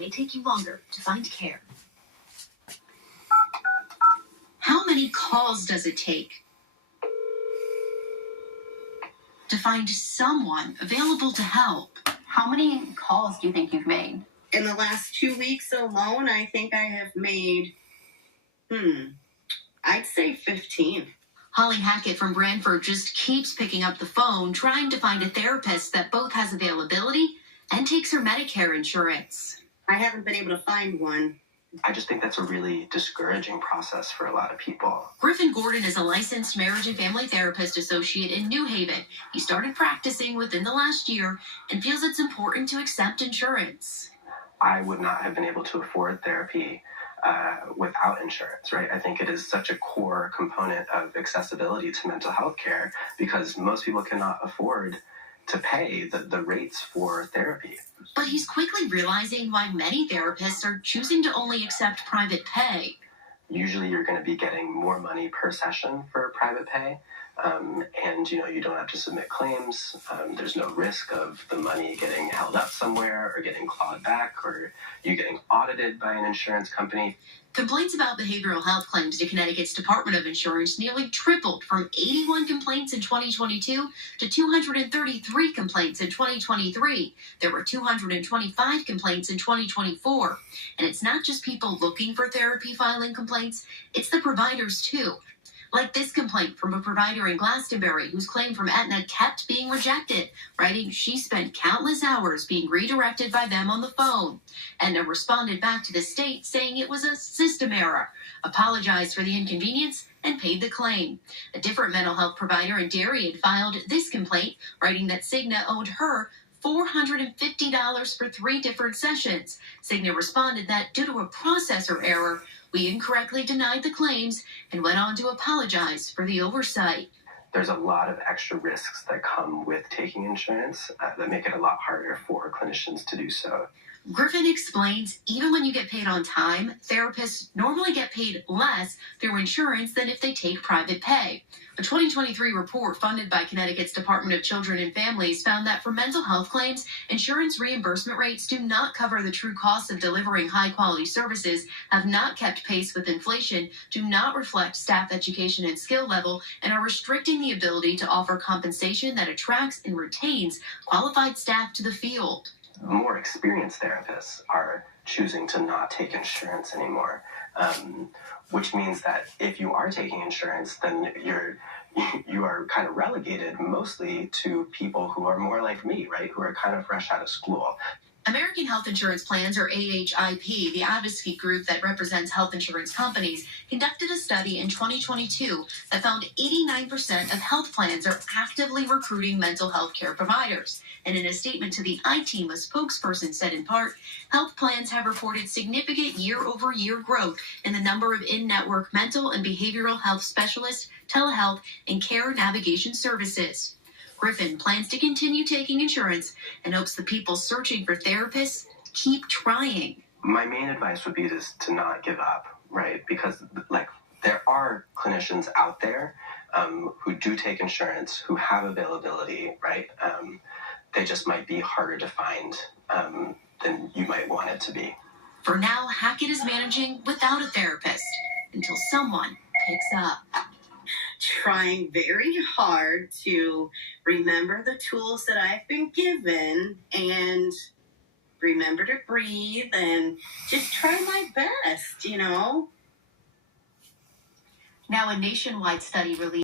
may take you longer to find care. How many calls does it take to find someone available to help? How many calls do you think you've made? In the last 2 weeks alone, I think I have made, I'd say 15. Holly Hackett from Branford just keeps picking up the phone, trying to find a therapist that both has availability and takes her Medicare insurance. I haven't been able to find one. I just think that's a really discouraging process for a lot of people. Griffin Gordon is a licensed marriage and family therapist associate in New Haven. He started practicing within the last year and feels it's important to accept insurance. I would not have been able to afford therapy without insurance, right? I think it is such a core component of accessibility to mental health care because most people cannot afford to pay the rates for therapy. But he's quickly realizing why many therapists are choosing to only accept private pay. Usually you're going to be getting more money per session for private pay. And you don't have to submit claims. There's no risk of the money getting held up somewhere or getting clawed back or you getting audited by an insurance company. Complaints about behavioral health claims to Connecticut's Department of Insurance nearly tripled from 81 complaints in 2022 to 233 complaints in 2023. There were 225 complaints in 2024. And it's not just people looking for therapy filing complaints, it's the providers too. Like this complaint from a provider in Glastonbury whose claim from Aetna kept being rejected, writing she spent countless hours being redirected by them on the phone. Aetna responded back to the state saying it was a system error, apologized for the inconvenience, and paid the claim. A different mental health provider in Darien filed this complaint, writing that Cigna owed her $450 for 3 different sessions. Cigna responded that due to a processor error, we incorrectly denied the claims and went on to apologize for the oversight. There's a lot of extra risks that come with taking insurance that make it a lot harder for clinicians to do so. Griffin explains even when you get paid on time, therapists normally get paid less through insurance than if they take private pay. A 2023 report funded by Connecticut's Department of Children and Families found that for mental health claims, insurance reimbursement rates do not cover the true costs of delivering high-quality services, have not kept pace with inflation, do not reflect staff education and skill level, and are restricting the ability to offer compensation that attracts and retains qualified staff to the field. More experienced therapists are choosing to not take insurance anymore, which means that if you are taking insurance, then you are kind of relegated mostly to people who are more like me, right, who are kind of fresh out of school. American Health Insurance Plans, or AHIP, the advocacy group that represents health insurance companies, conducted a study in 2022 that found 89% of health plans are actively recruiting mental health care providers. And in a statement to the I-Team, a spokesperson said in part, health plans have reported significant year-over-year growth in the number of in-network mental and behavioral health specialists, telehealth, and care navigation services. Griffin plans to continue taking insurance and hopes the people searching for therapists keep trying. My main advice would be to not give up, right? Because there are clinicians out there who do take insurance, who have availability, right? They just might be harder to find than you might want it to be. For now, Hackett is managing without a therapist until someone picks up. Trying very hard to remember the tools that I've been given and remember to breathe and just try my best, Now, a nationwide study released